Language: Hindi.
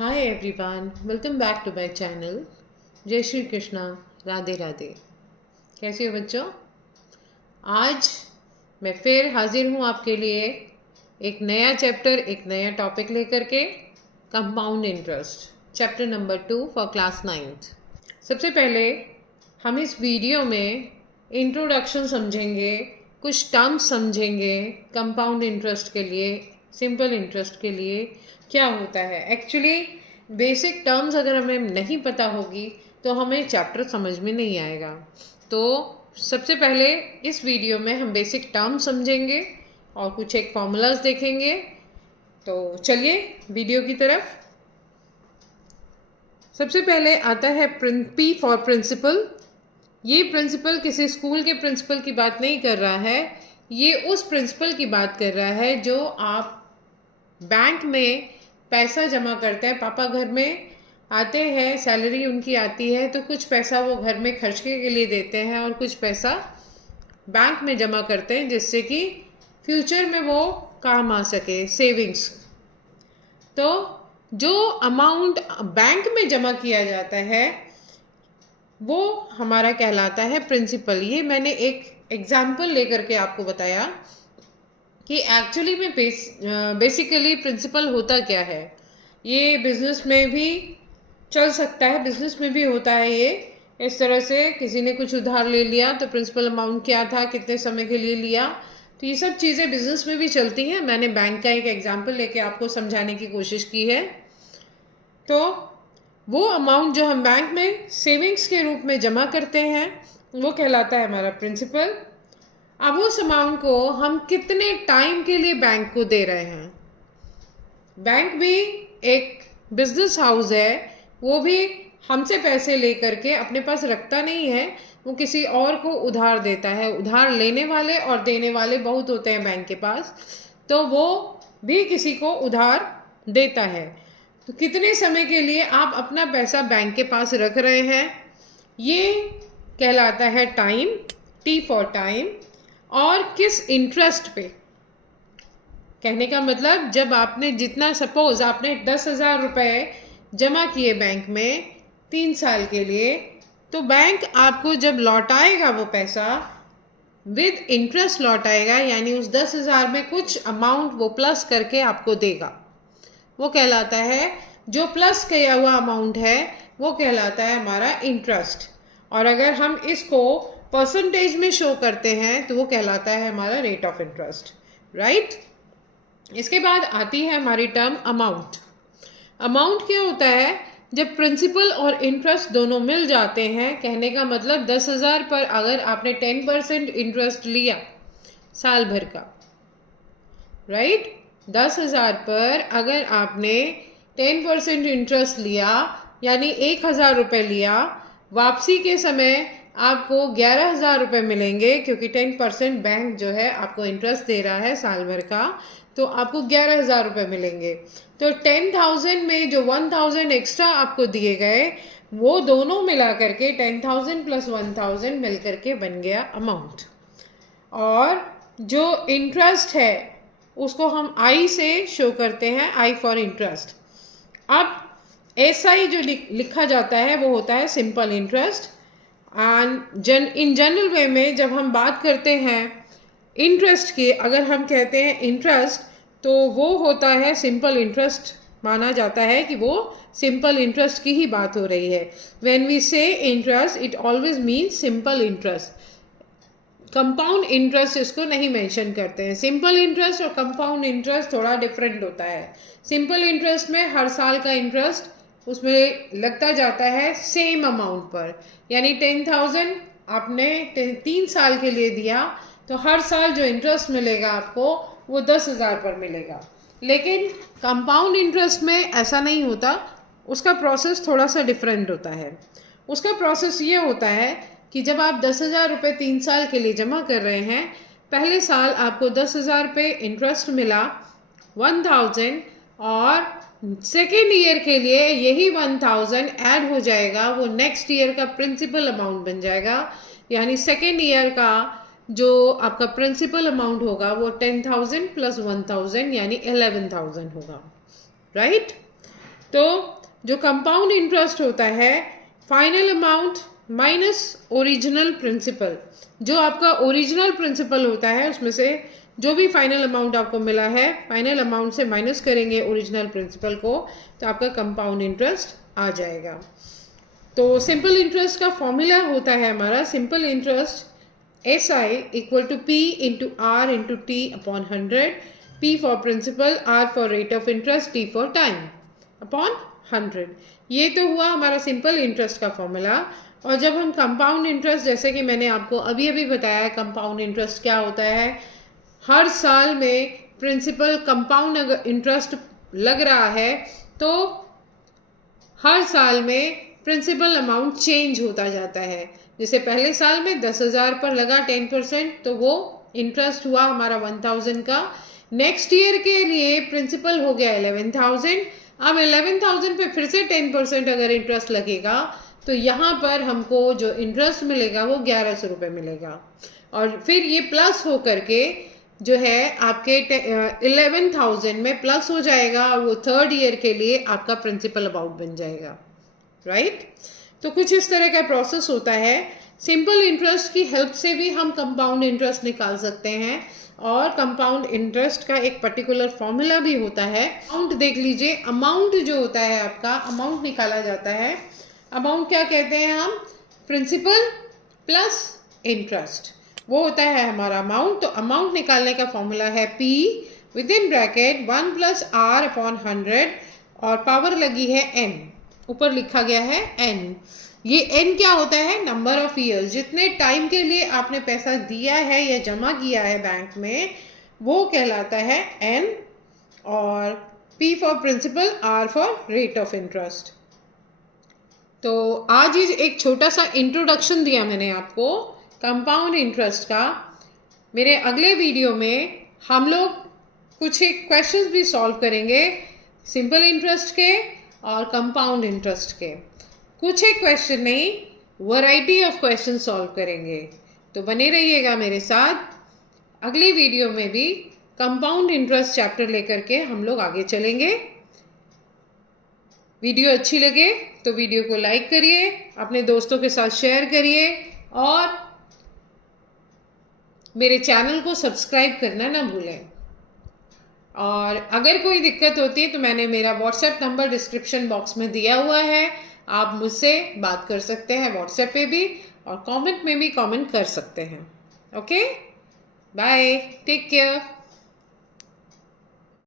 Hi everyone, welcome back to my channel. जय श्री कृष्णा, राधे राधे। कैसे हो बच्चों? आज मैं फिर हाजिर हूँ आपके लिए एक नया चैप्टर, एक नया टॉपिक लेकर के। Compound interest, chapter number 2 for class 9th। सबसे पहले हम इस वीडियो में इंट्रोडक्शन समझेंगे, कुछ टर्म्स समझेंगे कंपाउंड इंटरेस्ट के लिए, सिंपल इंटरेस्ट के लिए क्या होता है। एक्चुअली बेसिक टर्म्स अगर हमें नहीं पता होगी तो हमें चैप्टर समझ में नहीं आएगा। तो सबसे पहले इस वीडियो में हम बेसिक टर्म्स समझेंगे और कुछ एक फॉर्मूलाज देखेंगे। तो चलिए वीडियो की तरफ। सबसे पहले आता है P फॉर प्रिंसिपल। ये प्रिंसिपल किसी स्कूल के प्रिंसिपल की बात नहीं कर रहा है, ये उस प्रिंसिपल की बात कर रहा है जो आप बैंक में पैसा जमा करते हैं। पापा घर में आते हैं, सैलरी उनकी आती है, तो कुछ पैसा वो घर में खर्च के लिए देते हैं और कुछ पैसा बैंक में जमा करते हैं जिससे कि फ्यूचर में वो काम आ सके, सेविंग्स। तो जो अमाउंट बैंक में जमा किया जाता है वो हमारा कहलाता है प्रिंसिपल। ये मैंने एक एग्जाम्पल लेकर के आपको बताया कि एक्चुअली में बेसिकली प्रिंसिपल होता क्या है। ये बिजनेस में भी चल सकता है, बिजनेस में भी होता है। ये इस तरह से किसी ने कुछ उधार ले लिया तो प्रिंसिपल अमाउंट क्या था, कितने समय के लिए लिया, तो ये सब चीज़ें बिजनेस में भी चलती हैं। मैंने बैंक का एक एग्जाम्पल लेके आपको समझाने की कोशिश की है। तो वो अमाउंट जो हम बैंक में सेविंग्स के रूप में जमा करते हैं वो कहलाता है हमारा प्रिंसिपल। अब उस अमाउंट को हम कितने टाइम के लिए बैंक को दे रहे हैं। बैंक भी एक बिजनेस हाउस है, वो भी हमसे पैसे लेकर के अपने पास रखता नहीं है, वो किसी और को उधार देता है। उधार लेने वाले और देने वाले बहुत होते हैं बैंक के पास, तो वो भी किसी को उधार देता है। तो कितने समय के लिए आप अपना पैसा बैंक के पास रख रहे हैं, ये कहलाता है टाइम, T फॉर टाइम। और किस इंटरेस्ट पे, कहने का मतलब जब आपने जितना, सपोज आपने 10,000 रुपये जमा किए बैंक में 3 साल के लिए, तो बैंक आपको जब लौटाएगा वो पैसा विद इंटरेस्ट लौटाएगा, यानी उस 10,000 में कुछ अमाउंट वो प्लस करके आपको देगा। वो कहलाता है, जो प्लस किया हुआ अमाउंट है वो कहलाता है हमारा इंटरेस्ट। और अगर हम इसको परसेंटेज में शो करते हैं तो वो कहलाता है हमारा रेट ऑफ इंटरेस्ट, राइट। इसके बाद आती है हमारी टर्म अमाउंट। अमाउंट क्या होता है? जब प्रिंसिपल और इंटरेस्ट दोनों मिल जाते हैं, कहने का मतलब 10,000 पर अगर आपने 10% इंटरेस्ट लिया साल भर का, राइट, 10,000 पर अगर आपने 10% इंटरेस्ट लिया यानी 1,000 रुपये लिया, वापसी के समय आपको 11,000 रुपये मिलेंगे, क्योंकि 10% बैंक जो है आपको इंटरेस्ट दे रहा है साल भर का, तो आपको 11,000 रुपये मिलेंगे। तो 10,000 में जो 1,000 एक्स्ट्रा आपको दिए गए, वो दोनों मिला करके 10,000 प्लस 1,000 मिल करके बन गया अमाउंट। और जो इंटरेस्ट है उसको हम I से शो करते हैं, I फॉर इंटरेस्ट। अब SI जो लिखा जाता है वो होता है simple interest. And in general वे में जब हम बात करते हैं इंटरेस्ट की, अगर हम कहते हैं इंटरेस्ट, तो वो होता है सिंपल इंटरेस्ट। माना जाता है कि वो सिंपल इंटरेस्ट की ही बात हो रही है। व्हेन वी से interest, it always means simple interest. Compound interest इसको नहीं मेंशन करते हैं। सिंपल इंटरेस्ट और कंपाउंड इंटरेस्ट थोड़ा डिफरेंट होता है। सिंपल इंटरेस्ट में हर साल का इंटरेस्ट उसमें लगता जाता है सेम अमाउंट पर, यानी 10,000 आपने 3 साल के लिए दिया, तो हर साल जो इंटरेस्ट मिलेगा आपको वो 10,000 पर मिलेगा। लेकिन कंपाउंड इंटरेस्ट में ऐसा नहीं होता, उसका प्रोसेस थोड़ा सा डिफरेंट होता है। उसका प्रोसेस ये होता है कि जब आप 10,000 रुपये 3 साल के लिए जमा कर रहे हैं, पहले साल आपको 10,000 रुपये इंटरेस्ट मिला 1,000, और सेकेंड ईयर के लिए यही 1,000 ऐड हो जाएगा, वो नेक्स्ट ईयर का प्रिंसिपल अमाउंट बन जाएगा। यानी सेकेंड ईयर का जो आपका प्रिंसिपल अमाउंट होगा वो 10,000 प्लस 1,000 यानी 11,000 होगा, राइट। तो जो कंपाउंड इंटरेस्ट होता है final amount minus original principal, जो आपका ओरिजिनल प्रिंसिपल होता है उसमें से जो भी फाइनल अमाउंट आपको मिला है फाइनल अमाउंट से माइनस करेंगे ओरिजिनल प्रिंसिपल को, तो आपका कंपाउंड इंटरेस्ट आ जाएगा। तो सिंपल इंटरेस्ट का फॉर्मूला होता है हमारा simple interest SI equal to P into R into T upon 100, P for principal, R for rate of interest, T for time upon 100। ये तो हुआ हमारा सिंपल इंटरेस्ट का फॉर्मूला। और जब हम कंपाउंड इंटरेस्ट, जैसे कि मैंने आपको अभी अभी बताया कंपाउंड इंटरेस्ट क्या होता है, हर साल में प्रिंसिपल कंपाउंड अगर इंटरेस्ट लग रहा है तो हर साल में प्रिंसिपल अमाउंट चेंज होता जाता है। जैसे पहले साल में 10,000 पर लगा 10%, तो वो इंटरेस्ट हुआ हमारा 1,000 का। नेक्स्ट ईयर के लिए प्रिंसिपल हो गया 11,000। अब 11,000 पे फिर से 10% अगर इंटरेस्ट लगेगा तो यहाँ पर हमको जो इंटरेस्ट मिलेगा वो 1,100 रुपये मिलेगा। और फिर ये प्लस हो करके जो है आपके 11,000 में प्लस हो जाएगा और वो थर्ड ईयर के लिए आपका प्रिंसिपल अमाउंट बन जाएगा, राइट। तो कुछ इस तरह का प्रोसेस होता है। सिंपल इंटरेस्ट की हेल्प से भी हम कंपाउंड इंटरेस्ट निकाल सकते हैं और कंपाउंड इंटरेस्ट का एक पर्टिकुलर फॉर्मूला भी होता है। अमाउंट देख लीजिए, अमाउंट जो होता है आपका अमाउंट निकाला जाता है। अमाउंट क्या कहते हैं हम, प्रिंसिपल प्लस इंटरेस्ट, वो होता है हमारा अमाउंट। तो अमाउंट निकालने का फॉर्मूला है P with in bracket 1 plus R upon 100 और पावर लगी है N, ऊपर लिखा गया है N। ये N क्या होता है, नंबर ऑफ ईयर्स, जितने टाइम के लिए आपने पैसा दिया है या जमा किया है बैंक में वो कहलाता है N। और P for principal, R for rate of interest. तो आज ही एक छोटा सा इंट्रोडक्शन दिया मैंने आपको कंपाउंड इंटरेस्ट का। मेरे अगले वीडियो में हम लोग कुछ एक क्वेश्चंस भी सॉल्व करेंगे सिंपल इंटरेस्ट के और कंपाउंड इंटरेस्ट के। कुछ एक क्वेश्चन नहीं, वैरायटी ऑफ क्वेश्चन सॉल्व करेंगे। तो बने रहिएगा मेरे साथ। अगली वीडियो में भी कंपाउंड इंटरेस्ट चैप्टर लेकर के हम लोग आगे चलेंगे। वीडियो अच्छी लगे तो वीडियो को लाइक करिए, अपने दोस्तों के साथ शेयर करिए और मेरे चैनल को सब्सक्राइब करना ना भूलें। और अगर कोई दिक्कत होती है तो मैंने मेरा व्हाट्सएप नंबर डिस्क्रिप्शन बॉक्स में दिया हुआ है, आप मुझसे बात कर सकते हैं व्हाट्सएप पे भी और कमेंट में भी कमेंट कर सकते हैं। Okay, bye, take care.